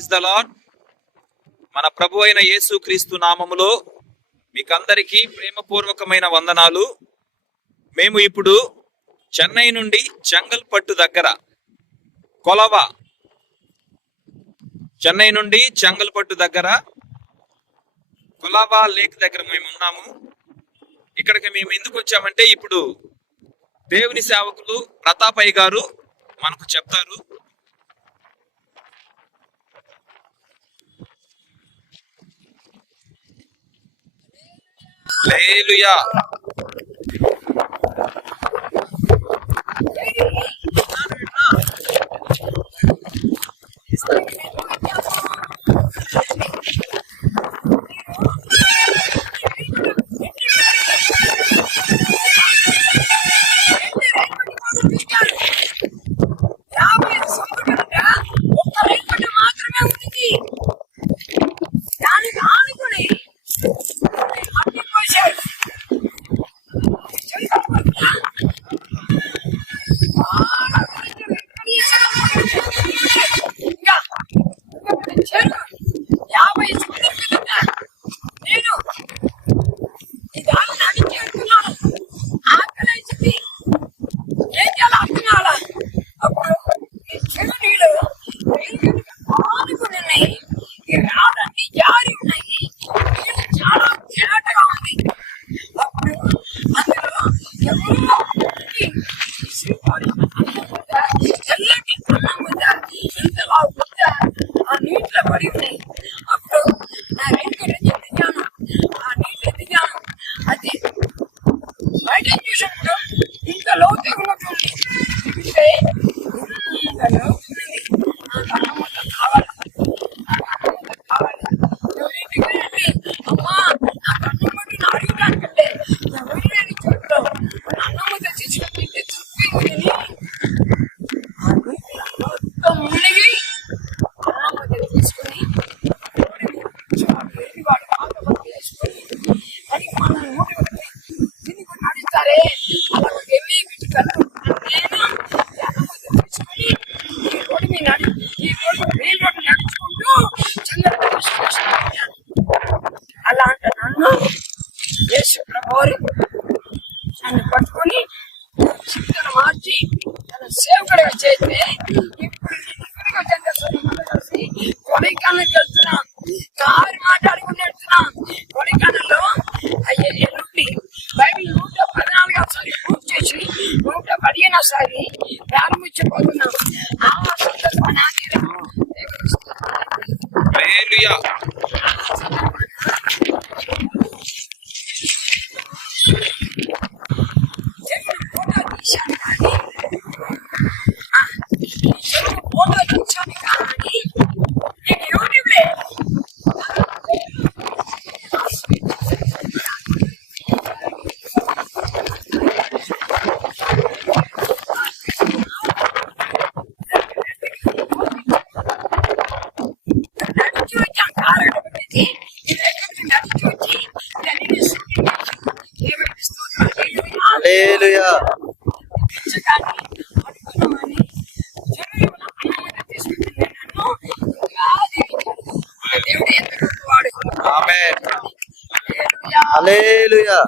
The lord మన ప్రభు అయిన యేసు క్రీస్తు నామములో మీకందరికీ ప్రేమపూర్వకమైన వందనాలు. మేము ఇప్పుడు చెన్నై నుండి చెంగల్పట్టు దగ్గర కొలవ చెన్నై నుండి చెంగల్పట్టు దగ్గర కొలవా లేక్ దగ్గర మేము ఉన్నాము. ఇక్కడికి మేము ఎందుకు వచ్చామంటే ఇప్పుడు దేవుని సేవకులు ప్రతాపయ్య గారు మనకు చెప్తారు. హల్లెలూయా యాభై ముద్ద, ఇంతలా ఆ నీటిలో పడి ఉన్నాయి. అప్పుడు నా రెండు రెండు దిగాను ఆ నీటిలో దిగాను అది బయట చూసినప్పుడు ఇంత లోతుగా యేసు ప్రభువారు నన్ను పట్టుకొని చిత్తను మార్చి తన సేవకుడిగా చేస్తే ఇప్పుడు కొడైకానల్కి వెళ్తున్నా. కారు మాట్లాడుకుని వెళ్తున్నా. కొడైకానల్లో అయ్యే ఎల్లుండి బైబిల్ నూట పద్నాలుగు సారి పూర్తి చేసి నూట పదిహేను సారి ప్రారంభించబోతున్నాం. ఆ సందర్భాన్ని గొప్పవాడు. ఆమేన్ హల్లెలూయా. హల్లెలూయా